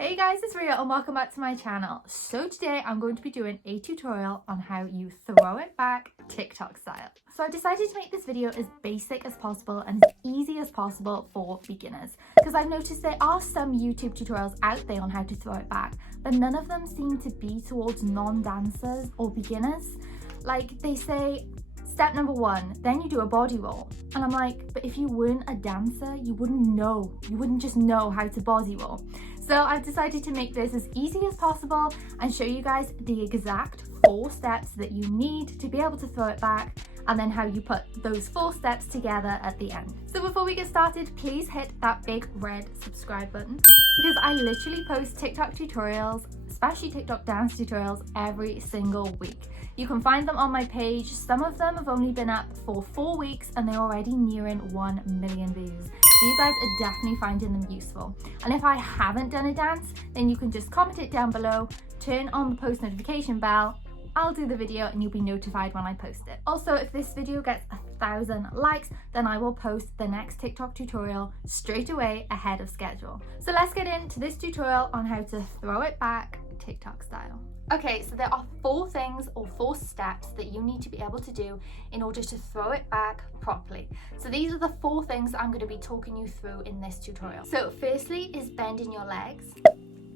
Hey guys, it's Ria and welcome back to my channel. So today I'm going to be doing a tutorial on how you throw it back TikTok style. So I decided to make this video as basic as possible and as easy as possible for beginners, because I've noticed there are some YouTube tutorials out there on how to throw it back, but none of them seem to be towards non-dancers or beginners. Like they say, step number 1, then you do a body roll. And I'm like, but if you weren't a dancer, you wouldn't just know how to body roll. So I've decided to make this as easy as possible and show you guys the exact 4 steps that you need to be able to throw it back, and then how you put those 4 steps together at the end. So before we get started, please hit that big red subscribe button, because I literally post TikTok tutorials, especially TikTok dance tutorials, every single week. You can find them on my page. Some of them have only been up for 4 weeks and they're already nearing 1 million views. So you guys are definitely finding them useful. And if I haven't done a dance, then you can just comment it down below, turn on the post notification bell, I'll do the video and you'll be notified when I post it. Also, if this video gets 1,000 likes, then I will post the next TikTok tutorial straight away ahead of schedule. So let's get into this tutorial on how to throw it back TikTok style. Okay, so there are 4 things or 4 steps that you need to be able to do in order to throw it back properly. So these are the 4 things I'm going to be talking you through in this tutorial. So firstly is bending your legs.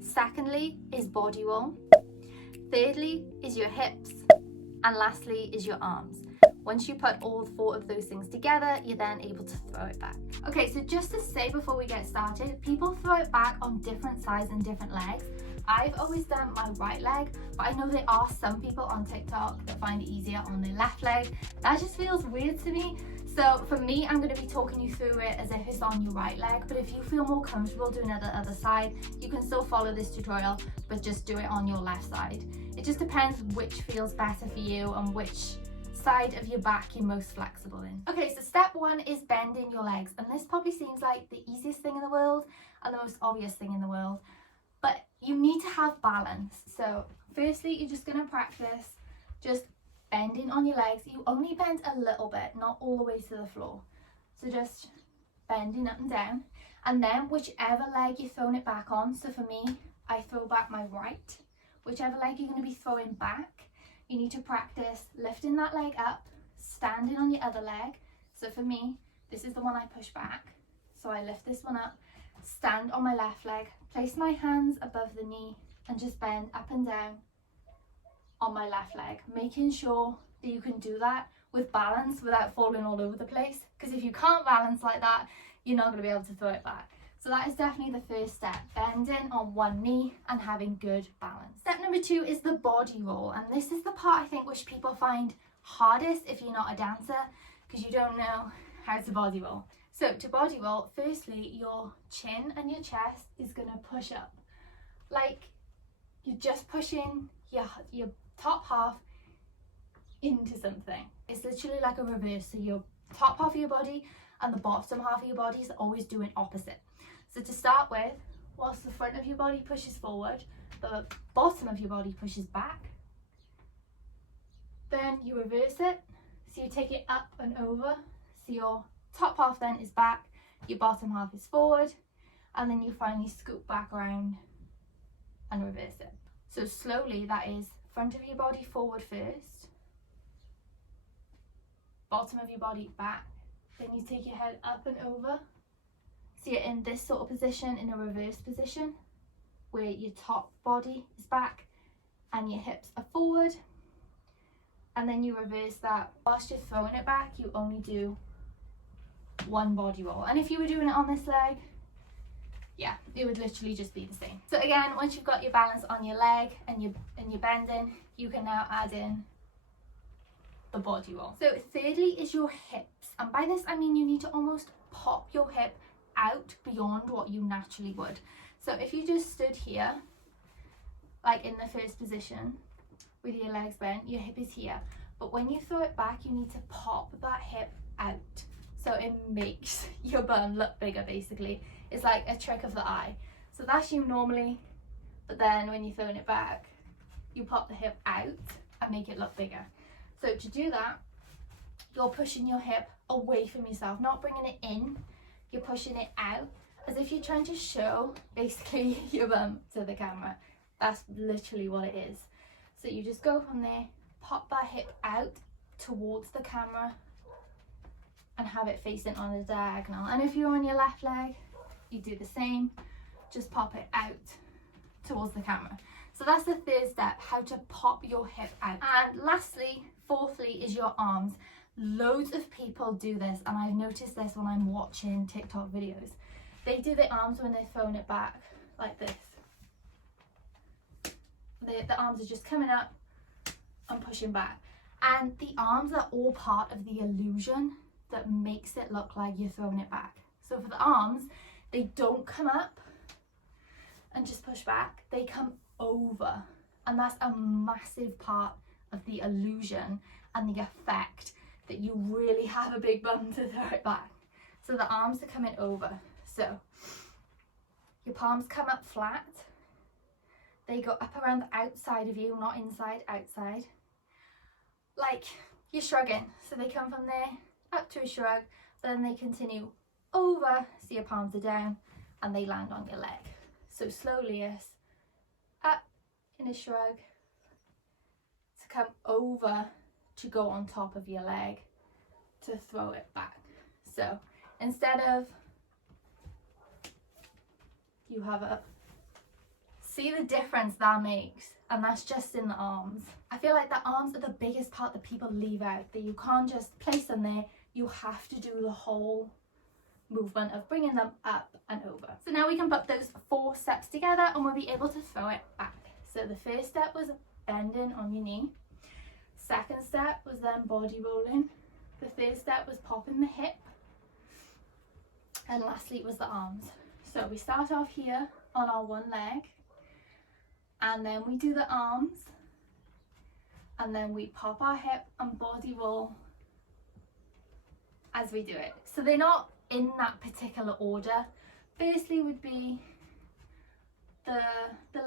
Secondly is body roll. Thirdly is your hips. And lastly is your arms. Once you put all 4 of those things together, you're then able to throw it back. Okay, so just to say before we get started, people throw it back on different sides and different legs. I've always done my right leg, but I know there are some people on TikTok that find it easier on their left leg. That just feels weird to me. So for me, I'm going to be talking you through it as if it's on your right leg, but if you feel more comfortable doing it the other side, you can still follow this tutorial, but just do it on your left side. It just depends which feels better for you and which side of your back you're most flexible in. Okay, so step 1 is bending your legs, and this probably seems like the easiest thing in the world and the most obvious thing in the world, but you need to have balance. So firstly, you're just going to practice just bending on your legs. You only bend a little bit, not all the way to the floor. So just bending up and down, and then whichever leg you're throwing it back on. So for me, I throw back my right. Whichever leg you're going to be throwing back, you need to practice lifting that leg up, standing on your other leg. So for me, this is the one I push back. So I lift this one up, stand on my left leg, place my hands above the knee and just bend up and down on my left leg, making sure that you can do that with balance without falling all over the place, because if you can't balance like that, you're not going to be able to throw it back. So that is definitely the first step, bending on one knee and having good balance. Step number 2 is the body roll, and this is the part I think which people find hardest if you're not a dancer, because you don't know how to body roll. So to body roll, firstly, your chin and your chest is going to push up. Like you're just pushing your top half into something. It's literally like a reverse. So your top half of your body and the bottom half of your body is always doing opposite. So to start with, whilst the front of your body pushes forward, the bottom of your body pushes back. Then you reverse it. So you take it up and over. So your top half then is back, your bottom half is forward, and then you finally scoop back around and reverse it. So slowly, that is front of your body forward first, bottom of your body back, then you take your head up and over. So you're in this sort of position, in a reverse position, where your top body is back and your hips are forward, and then you reverse that. Whilst you're throwing it back, you only do one body roll, and if you were doing it on this leg, yeah, it would literally just be the same. So again, once you've got your balance on your leg and you're bending, you can now add in the body roll. So thirdly is your hips, and by this I mean you need to almost pop your hip out beyond what you naturally would. So if you just stood here, like in the first position with your legs bent, your hip is here, but when you throw it back, you need to pop that hip out. So it makes your bum look bigger, basically. It's like a trick of the eye. So that's you normally, but then when you're throwing it back, you pop the hip out and make it look bigger. So to do that, you're pushing your hip away from yourself, not bringing it in. You're pushing it out as if you're trying to show basically your bum to the camera. That's literally what it is. So you just go from there, pop that hip out towards the camera and have it facing on the diagonal. And if you're on your left leg, you do the same, just pop it out towards the camera. So that's the third step, how to pop your hip out. And lastly, fourthly, is your arms. Loads of people do this, and I've noticed this when I'm watching TikTok videos. They do the arms when they're throwing it back like this. The arms are just coming up and pushing back. And the arms are all part of the illusion that makes it look like you're throwing it back. So for the arms, they don't come up and just push back, they come over. And that's a massive part of the illusion and the effect that you really have a big bum to throw it back. So the arms are coming over. So your palms come up flat. They go up around the outside of you, not inside, outside. Like you're shrugging. So they come from there up to a shrug, but then they continue over, so your palms are down, and they land on your leg. So slowly is up in a shrug to come over to go on top of your leg to throw it back. So instead of you have a, see the difference that makes, and that's just in the arms. I feel like the arms are the biggest part that people leave out, that you can't just place them there, you have to do the whole movement of bringing them up and over. So now we can put those 4 steps together and we'll be able to throw it back. So the first step was bending on your knee. Second step was then body rolling. The third step was popping the hip. And lastly was the arms. So we start off here on our one leg, and then we do the arms, and then we pop our hip and body roll as we do it. So they're not in that particular order. Firstly would be the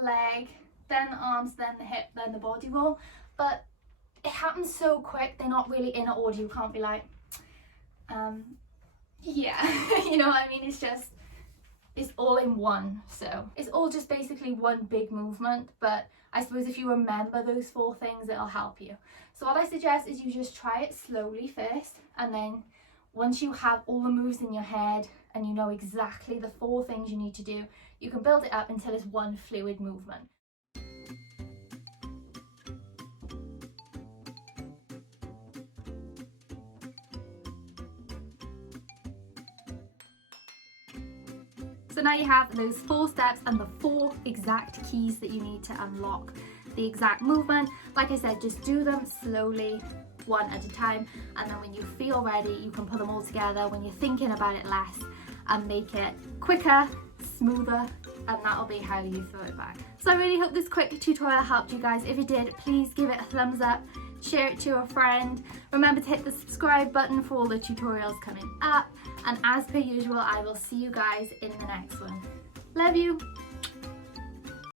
leg, then the arms, then the hip, then the body roll. But it happens so quick, they're not really in an order. You can't be like, yeah, you know what I mean? It's just, it's all in one. So it's all just basically one big movement, but I suppose if you remember those 4 things, it'll help you. So what I suggest is you just try it slowly first, and then once you have all the moves in your head and you know exactly the 4 things you need to do, you can build it up until it's one fluid movement. So now you have those 4 steps and the 4 exact keys that you need to unlock the exact movement. Like I said, just do them slowly, one at a time, and then when you feel ready, you can put them all together when you're thinking about it less and make it quicker, smoother, and that'll be how you throw it back. So I really hope this quick tutorial helped you guys. If it did, please give it a thumbs up, share it to a friend. Remember to hit the subscribe button for all the tutorials coming up, and as per usual, I will see you guys in the next one. Love you!